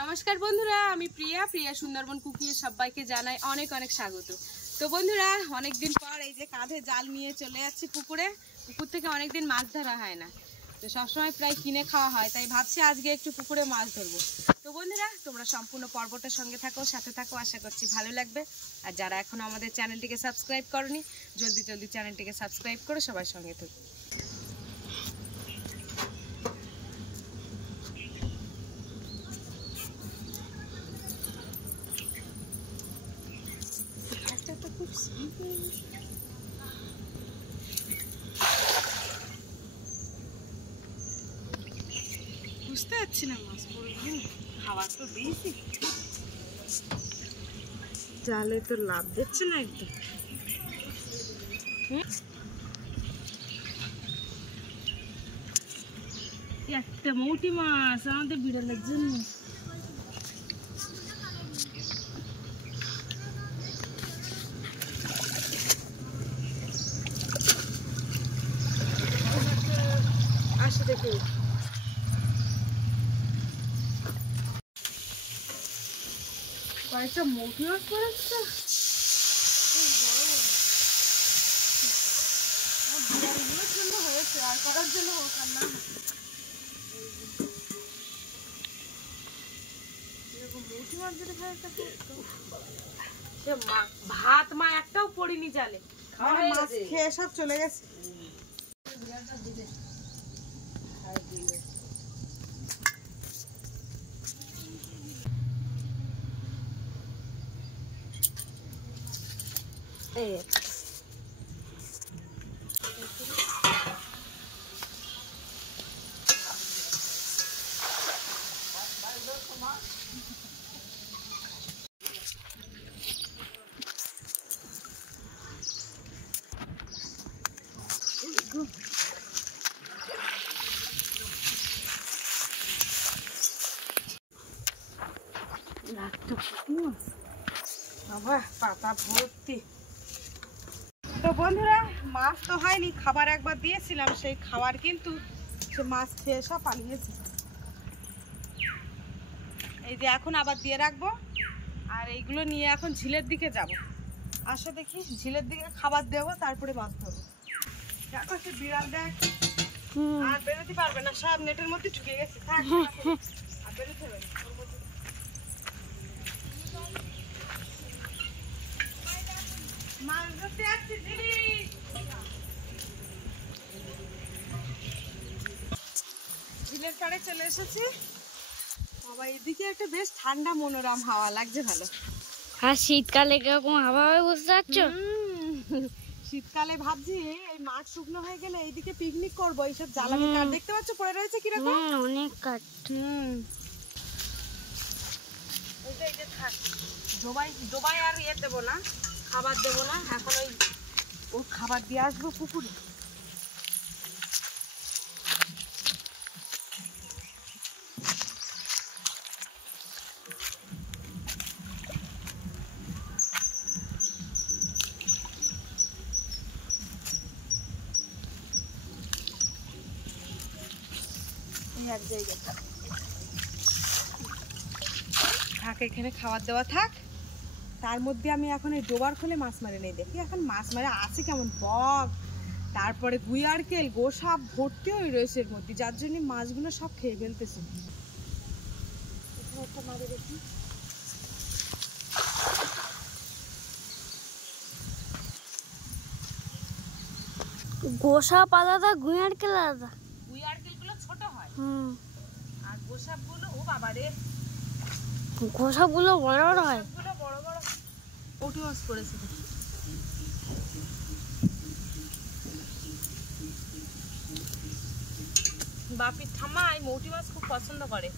নমস্কার বন্ধুরা, আমি প্রিয়া সুন্দরবন কুকিংয়ে সবাইকে জানাই অনেক অনেক স্বাগত। তো বন্ধুরা, অনেকদিন পর এই যে কাঁধে জাল নিয়ে চলে যাচ্ছি পুকুরে। পুকুর থেকে অনেকদিন মাছ ধরা হয় না, তো সবসময় প্রায় কিনে খাওয়া হয়, তাই ভাবছি আজকে একটু পুকুরে মাছ ধরবো। তো বন্ধুরা, তোমরা সম্পূর্ণ পর্বটার সঙ্গে থাকো, সাথে থাকো, আশা করছি ভালো লাগবে। আর যারা এখনো আমাদের চ্যানেলটিকে সাবস্ক্রাইব করনি, জলদি জলদি চ্যানেলটিকে সাবস্ক্রাইব করে সবাই সঙ্গে থাকো। বুঝতে পারছি না মাছ পড়বে, খাবার তো দিয়েছি, জালে তো লাভ দিচ্ছে না একদম। একটা মৌটি মাছ আমাদের বিড়ালের জন্য। আসে দেখি কয়েকটা মৌটি মাছ পড়েছে, জন্য হয়েছে, আর করার জন্য হোক আর না মৌটি মাছ যেটা খায় সে ভাত মা একটাও পড়িনি জালে, মাছ খেয়ে সব চলে গেছে। পাতা ভর্তি। তো বন্ধুরা, মাছ তো হয়নি, খাবার একবার দিয়েছিলাম, সেই খাবার কিন্তু সে মাছ খেয়ে সব পালিয়েছে। এই যে এখন আবার দিয়ে রাখবো, আর এইগুলো নিয়ে এখন ঝিলের দিকে যাব। আসো দেখি, ঝিলের দিকে খাবার দেবো, তারপরে মাছ ধরবো। দেখো সে বিড়াল দেখ, আর বেরোতে পারবে না, সব নেটের মধ্যে ঢুকে গেছে, থাক আর বেরোতে হবে না। ঝিলের পাড়ে চলে এসেছি বাবা, এদিকে একটা বেশ ঠান্ডা মনোরম হাওয়া লাগছে, ভালো। আর শীতকালে কিরকম হাওয়া হয় বুঝতে পারছো? শীতকালে ভাবছি এই মাঠ শুকনো হয়ে গেলে এইদিকে পিকনিক করবো, এইসব জ্বালানি কাঠ দেখতে পাচ্ছ পড়ে রয়েছে কিরকম, অনেক কাঠ। এই যে থাক, ডোবাই আর ইয়ে দেবো না, খাবার দেবো না এখন, ও খাবার দিয়ে আসবো পুকুরে। এক জায়গায় থাক, এখানে খাবার দেওয়া থাক, তার মধ্যে আমি এখন এই ডোবার খোলে মাছ মারে নেই, দেখি এখন মাছ মারে আছে কেমন, বক, তারপরে গুইয়ারকেল, গোসাপ ভর্তি হয়ে রয়েছে এর মধ্যে, যার জন্য মাছগুলো সব খেয়ে ফেলতেছে। একটা মারে দেখি, গোসাপ আলাদা, গুইয়ারকেল আলাদা। গুইয়ারকেল গুলো ছোট হয়, আর গোসাপ গুলো, ও বাবা রে, গোসাপ গুলো বড় বড় হয়, বড় বড় ওটি মাছ পড়েছে। বাপি ঠাম্মাই মৌটি মাছ খুব পছন্দ করে।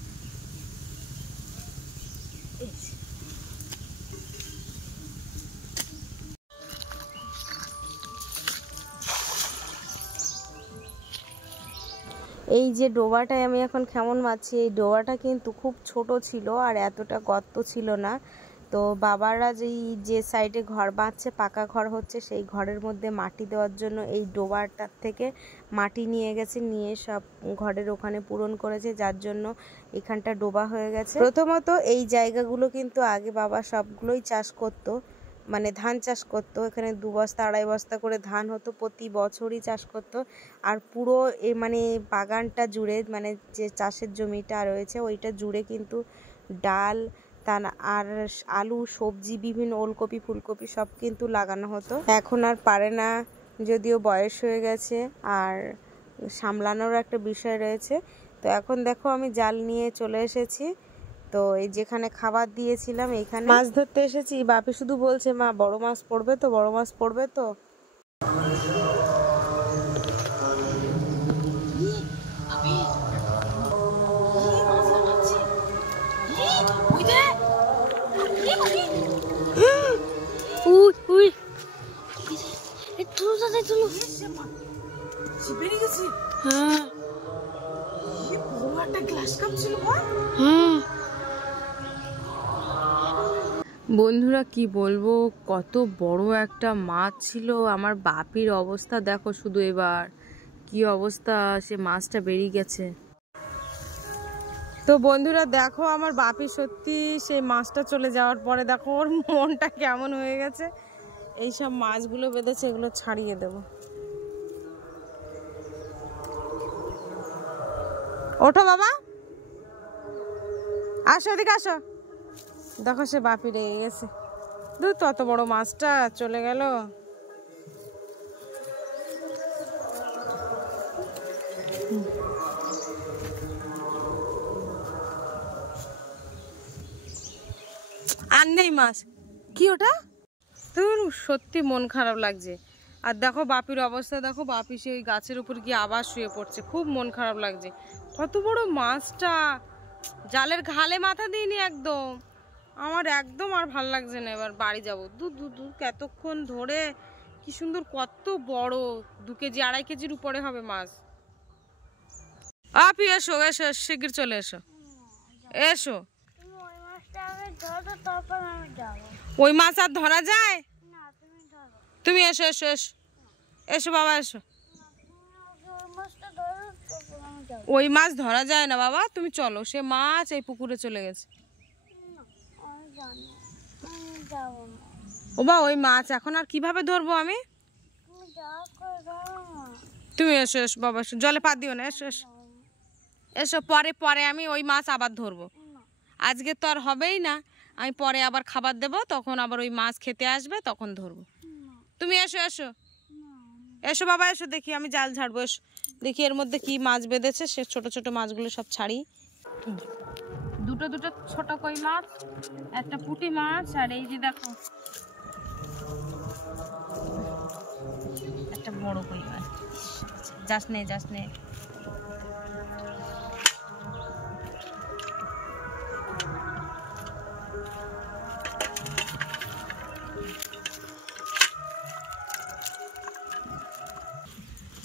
এই যে ডোবাটায় আমি এখন কেমন মাছি, এই ডোবাটা কিন্তু খুব ছোট ছিল আর এতটা গর্ত ছিল না। তো বাবারা যে সাইডে ঘর বাঁধছে, পাকা ঘর হচ্ছে, সেই ঘরের মধ্যে মাটি দেওয়ার জন্য এই ডোবাটার থেকে মাটি নিয়ে গেছে, নিয়ে সব ঘরের ওখানে পূরণ করেছে, যার জন্য এখানটা ডোবা হয়ে গেছে। প্রথমত এই জায়গাগুলো কিন্তু আগে বাবা সবগুলোই চাষ করতো, মানে ধান চাষ করতো। এখানে 2 বস্তা 2.5 বস্তা করে ধান হতো, প্রতি বছরই চাষ করতো। আর পুরো মানে বাগানটা জুড়ে, মানে যে চাষের জমিটা রয়েছে ওইটা জুড়ে কিন্তু ডাল আর আলু, সবজি, বিভিন্ন ওলকপি ফুলকপি সব কিন্তু লাগানো হতো। এখন আর পারে না, যদিও বয়স হয়ে গেছে আর সামলানোর একটা বিষয় রয়েছে। তো এখন দেখো আমি জাল নিয়ে চলে এসেছি। তো এই যেখানে খাবার দিয়েছিলাম এইখানে মাছ ধরতে এসেছি। বাপি শুধু বলছে, মা বড় মাছ পড়বে তো, বড় মাছ পড়বে তো। বন্ধুরা কি বলবো, কত বড় একটা মাছ ছিল। আমার বাপির অবস্থা দেখো শুধু, এবার কি অবস্থা, সে মাছটা বেরিয়ে গেছে। তো বন্ধুরা দেখো আমার বাপি সত্যি সেই মাছটা চলে যাওয়ার পরে দেখো ওর মনটা কেমন হয়ে গেছে। এইসব মাছগুলো বেঁধেছে, এগুলো ছাড়িয়ে দেব। ওঠো বাবা, আসো এদিকে আসো। দেখো সে বাপি রেগে গেছে, দূর তো, অত বড় মাছটা চলে গেল। আর নেই মাছ, কি ওটা? তোর সত্যি মন খারাপ লাগছে। আর দেখো বাপির অবস্থা দেখো, বাপি সেই গাছের উপর গিয়ে আবার শুয়ে পড়ছে, খুব মন খারাপ লাগছে। কত বড় মাছটা, জালের ঘালে মাথা দিইনি একদম। আমার একদম আর ভাল লাগছে না, এবার বাড়ি যাবো। দু কতক্ষণ ধরে, কি সুন্দর, কত বড়, 2 কেজি 2.5 কেজির উপরে হবে মাছ। আপি এসো এসো, শিগগির চলে এসো, এসো। ওই মাছ আর ধরা যায়? তুমি এসো এসো এসো, এসো বাবা এসো। ওই মাছ ধরা যায় না বাবা, তুমি চলো, সে মাছ এই পুকুরে চলে গেছে। ও বা, ওই মাছ এখন আর কিভাবে ধরবো আমি? তুমি এসো এসো বাবা, এসো, জলে পা দিও না, এসো এসো এসো। পরে পরে আমি ওই মাছ আবার ধরবো, আজকে তো আর হবেই না। আমি পরে আবার খাবার দেবো, তখন আবার ওই মাছ খেতে আসবে, তখন ধরবো। তুমি এসো এসো এসো বাবা এসো, দেখি আমি জাল ঝাড়বো, এসো দেখি এর মধ্যে কি মাছ বেঁধেছে। সে ছোট ছোট মাছগুলো সব ছাড়ি। দুটো ছোট কই মাছ, একটা পুঁটি মাছ, আর এই যে দেখো একটা বড় কই মাছ। যাস নে যাস নে।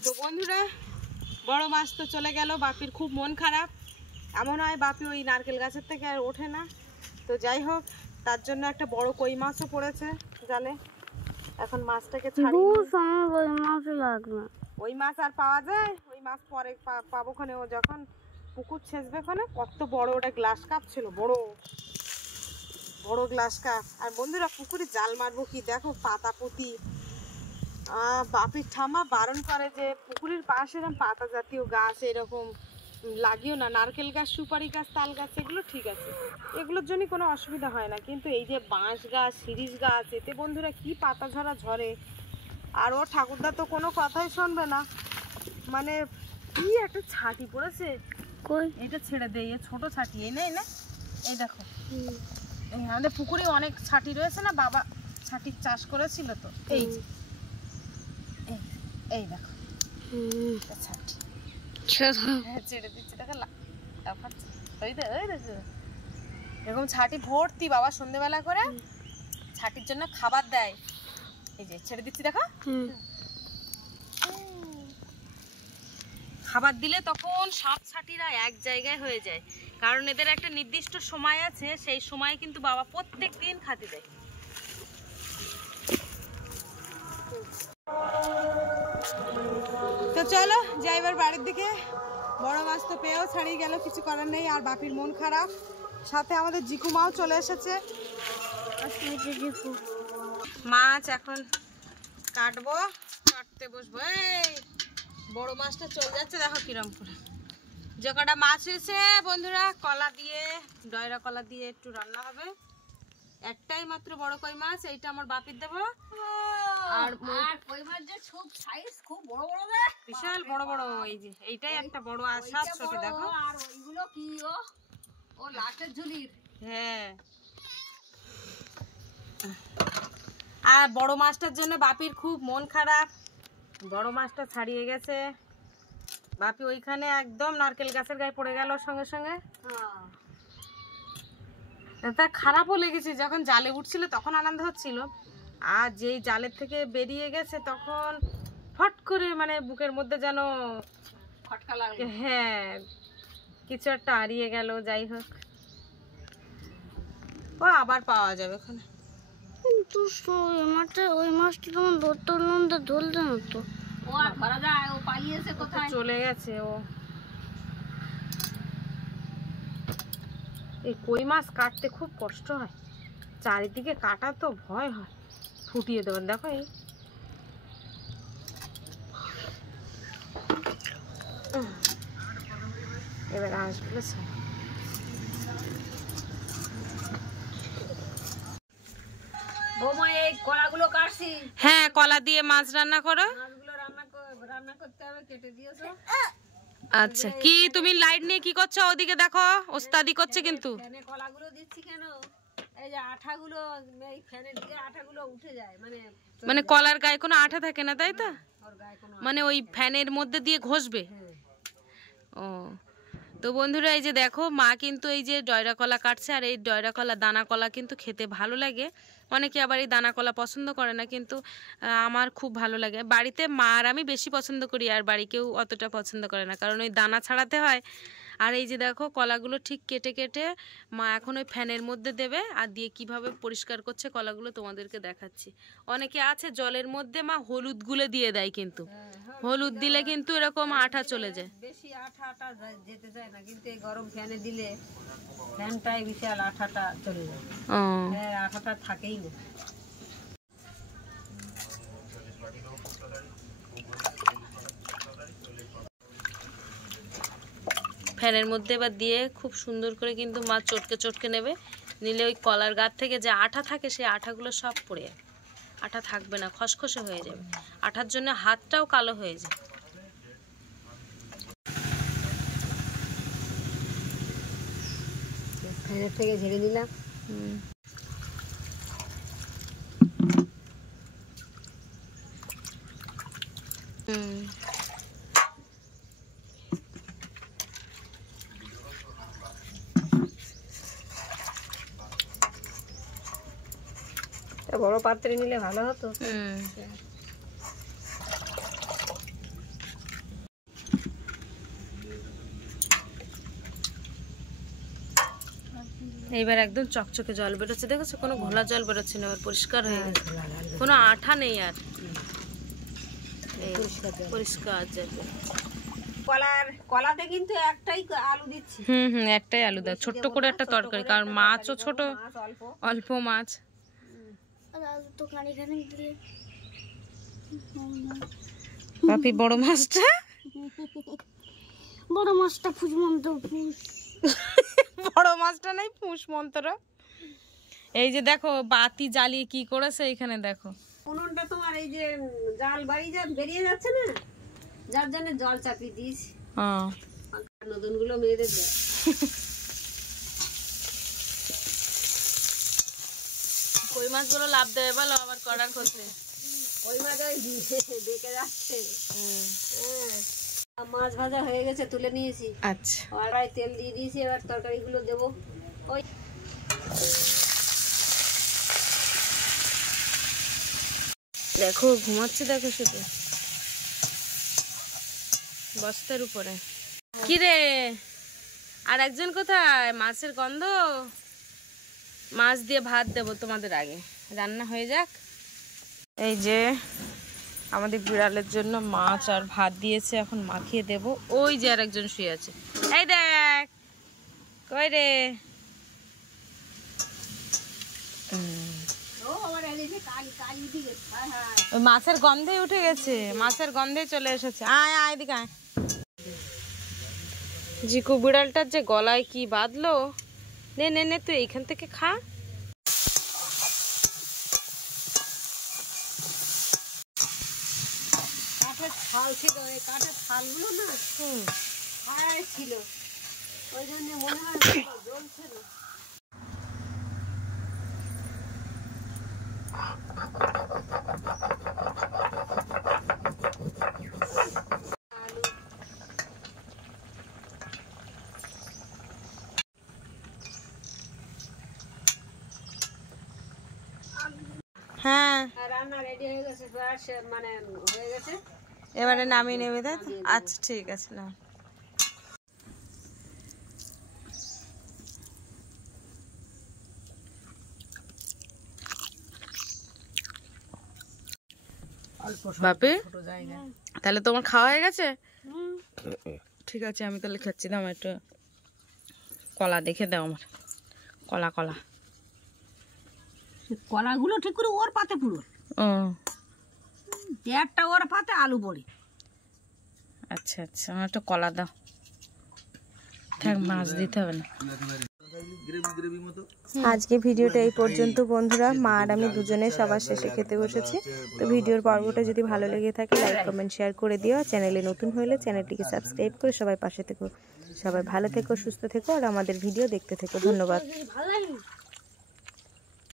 তো বন্ধুরা বড় মাছ তো চলে গেল, বাপির খুব মন খারাপ। এমন হয় বাপি ওই নারকেল গাছের থেকে আর ওঠে না। তো যাই হোক, তার জন্য একটা বড় কই মাছও পড়েছে জালে। এখন মাছটাকে ছাড়িয়ে, ওই মাছ আর পাওয়া যায়? ওই মাছ পরে পাবো খানে, ও যখন পুকুর ছেঁচবে খানে। কত বড় ওটা গ্লাস কাপ ছিল, বড় বড় গ্লাস কাপ। আর বন্ধুরা পুকুরে জাল মারবো কি, দেখো পাতা পুঁতি। বাপির ঠাম্মা বারণ করে যে পুকুরের পাশে এরকম পাতা জাতীয় গাছ এরকম লাগিও না। নারকেল গাছ, সুপারি গাছ, তাল গাছ এগুলো ঠিক আছে, এগুলোর জন্য কোনো অসুবিধা হয় না। কিন্তু এই যে বাঁশ গাছ, শিরীষ গাছ, এতে বন্ধুরা কি পাতা ঝরা ঝরে। আর ও ঠাকুরদা তো কোনো কথাই শুনবে না। মানে কি একটা ছাটি পড়েছে, এটা ছেড়ে দেয়, ছোট ছাটি। এই নেই না, এই দেখো আমাদের পুকুরে অনেক ছাটি রয়েছে না, বাবা ছাটির চাষ করেছিল। তো এই যে এই দেখো ছাটি ছেড়ে দিচ্ছে, দেখো এরকম ছাটি ভর্তি। বাবা সন্ধ্যেবেলা করে ছাটির জন্য খাবার দেয়, এই যে ছেড়ে দিচ্ছি দেখো। খাবার দিলে তখন সাপ ছাটিরা এক জায়গায় হয়ে যায়, কারণ এদের একটা নির্দিষ্ট সময় আছে, সেই সময়ে কিন্তু বাবা প্রত্যেক দিন খাতে দেয়। তো চলো যাই এবার বাড়ির দিকে। বড় মাছ তো পেয়েও ছাড়িয়ে গেল, কিছু করার নেই। আর বাপির মন খারাপ, সাথে আমাদের জিকু মাও চলে এসেছে। মাছ এখন কাটবো, কাটতে বসবো। এই বড় মাছটা চলে যাচ্ছে, দেখো কিরম করে। যে কটা মাছ হয়েছে বন্ধুরা, কলা দিয়ে, ডয়রা কলা দিয়ে একটু রান্না হবে। একটাই মাত্র বড় কই মাছ, এইটা আমার বাপির দেবো। আর কই মাছ যে খুব সাইজ, খুব বড় বড় রে, বিশাল বড় বড়। এই যে এইটাই একটা বড় আশা, ছোট দেখো। আর ওইগুলো কি ও লাটের ঝুলির। হ্যাঁ, আর বড় মাছটার জন্য বাপির খুব মন খারাপ। বড় মাছটা ছাড়িয়ে গেছে, বাপি ওইখানে একদম নারকেল গাছের গায়ে পড়ে গেল সঙ্গে সঙ্গে। তা খারাপও লেগেছে, যখন জালে উঠছিল তখন আনন্দ হচ্ছিল, আর যেই জালের থেকে বেরিয়ে গেছে তখন ফট করে মানে বুকের মধ্যে যেন ফটকা লাগলো। হ্যাঁ, কিছু একটা হারিয়ে গেল। যাই হোক, ও আবার পাওয়া যাবে ওখানে। কিন্তু ওই মাছটা তোমার ধরতে ধরতে না তো, ও আর ধরা যায়, ও পালিয়েছে কোথায়, চলে গেছে ও। এই কই মাছ কাটতে খুব কষ্ট হয়, চারিদিকে কাটা তো ভয় হয়, ফুটিয়ে দেবেন। দেখো এই এবার আসগুলো বৌমা এই কলাগুলো কাটছি। হ্যাঁ, কলা দিয়ে মাছ রান্না করো। মাছগুলো রান্না করতে হবে, কেটে দিয়েছো। আচ্ছা, কি তুমি লাইট নিয়ে কি করছো? ওদিকে দেখো, ওস্তাদি করছে কিন্তু। ফ্যানে কলাগুলো দিচ্ছি কেন, এই যে আঠাগুলো, এই ফ্যানের দিকে আঠাগুলো উঠে যায়, মানে কলার গায়ে কোনো আঠা থাকে না, তাই তো? ওর গায়ে কোনো, মানে ওই ফ্যানের মধ্যে দিয়ে ঘষবে। ও, তো বন্ধুরা এই যে দেখো, মা কিন্তু এই যে ডয়রা কলা কাটছে, আর এই ডয়রা কলা, দানা কলা কিন্তু খেতে ভালো লাগে। অনেকে আবার এই দানা কলা পছন্দ করে না, কিন্তু আমার খুব ভালো লাগে। বাড়িতে মা আর আমি বেশি পছন্দ করি, আর বাড়ি কেউ অতটা পছন্দ করে না, কারণ ওই দানা ছাড়াতে হয়। আর এই যে দেখো, কলাগুলো ঠিক কেটে কেটে মা এখন ওই ফ্যানের মধ্যে দেবে, আর দিয়ে কিভাবে পরিষ্কার করছে কলাগুলো তোমাদেরকে দেখাচ্ছি। অনেকে আছে জলের মধ্যে মা হলুদ গুলে দিয়ে দেয়, কিন্তু হলুদ দিলে কিন্তু এরকম আঠা চলে যায়, বেশি আঠা যেতে যায় না, কিন্তু এই গরম ফ্যানে দিলে ফ্যানটাই বিশাল আঠাটা চলে যায়। হ্যাঁ, আঠাটা থাকেই না। ফ্যানের মধ্যে এবার দিয়ে খুব সুন্দর করে কিন্তু মাছ চটকে চটকে নেবে, নিলে ওই কলার গাছ থেকে যে আঠা থাকে সেই আঠাগুলো সব পড়ে যাবে, আঠা থাকবে না, খসখসে হয়ে যাবে। আঠার জন্য হাতটাও কালো হয়ে যায়। ফ্যানের থেকে ঝেড়ে দিলাম। বড় পাত্রে নিলে ভালো হতো। এইবার একদম চকচকে জল বেরোচ্ছে, দেখেছো? কোনো ঘোলা জল বেরোচ্ছে না, এবার পরিষ্কার হয়ে গেছে, কোনো আঠা নেই আর, পরিষ্কার যাবে। কলাতে কিন্তু একটাই আলু দিচ্ছি। একটাই আলু দাও, ছোট্ট করে একটা তরকারি, কারণ মাছও ছোট, অল্প মাছ। বাপি বড় মাছটা, বড় মাছটা ফুস মন্ত্র, বড় মাছটা নাই পুষ মন্ত্র। এই যে দেখো বাতি জ্বালিয়ে কি করেছে এখানে, দেখো উনুনটা তোমার এই যে জাল বাড়ি বেরিয়ে যাচ্ছে না, যার জন্য জল চাপিয়ে দিয়েছি। নতুন গুলো মেয়েদের দেয়। কই মাছগুলো লাভ দেবে বলো, আবার কড়ার খোঁজে ওই মাছ বেঁকে যাচ্ছে। মাছ ভাজা হয়ে গেছে, তুলে নিয়েছি। আচ্ছা, কড়াই তেল দিয়ে দিয়েছি, এবার তরকারি গুলো দেবো। ওই দেখো ঘুমাচ্ছে, দেখো শুধু বস্তার উপরে। কি রে, আর একজন কোথায়? মাছের গন্ধ। মাছ দিয়ে ভাত দেবো তোমাদের, আগে রান্না হয়ে যাক। এই যে আমাদের বিড়ালের জন্য মাছ আর ভাত দিয়েছে, এখন মাখিয়ে দেব। ওই যে আর একজন শুয়ে আছে, এই দেখ। কই রে? ওই মাছের গন্ধে উঠে গেছে, মাছের গন্ধে চলে এসেছে। আয় আয় এদিকে আয়। জিকু বিড়ালটার যে গলায় কি বাঁধলো। নে নে নে, তুই এইখান থেকে খা। কাঠের থাল ছিল, এই কাঠের থালগুলো না ছায়ায় ছিল, ওই জন্য মনে হয় জ্বলছে না। হ্যাঁ, রান্না রেডি হয়ে গেছে, মানে হয়ে গেছে। এবারে নামিয়ে নেবে, তাই তো? আচ্ছা ঠিক আছে না। বাপি, তাহলে তোমার খাওয়া হয়ে গেছে? ঠিক আছে, আমি তাহলে খাচ্ছি। দাও আমার একটু কলা দেখে দাও আমার। কলা কলা কলাগুলো ঠিক করে ওর পাতে পুরো, ও পেঁয়াজটা ওর পাতে, আলু বড়ি। আচ্ছা আচ্ছা, আমার একটু কলা দাও। থাক, মাছ দিতে হবে না। আজকে ভিডিওটা এই পর্যন্ত বন্ধুরা। মা আর আমি দুজনে সবার শেষে খেতে বসেছি। তো ভিডিওর পর্বটা যদি ভালো লেগে থাকে লাইক কমেন্ট শেয়ার করে দিও। চ্যানেলে নতুন হলে চ্যানেলটিকে সাবস্ক্রাইব করে সবাই পাশে থেকো। সবাই ভালো থেকো, সুস্থ থেকো আর আমাদের ভিডিও দেখতে থেকো। ধন্যবাদ।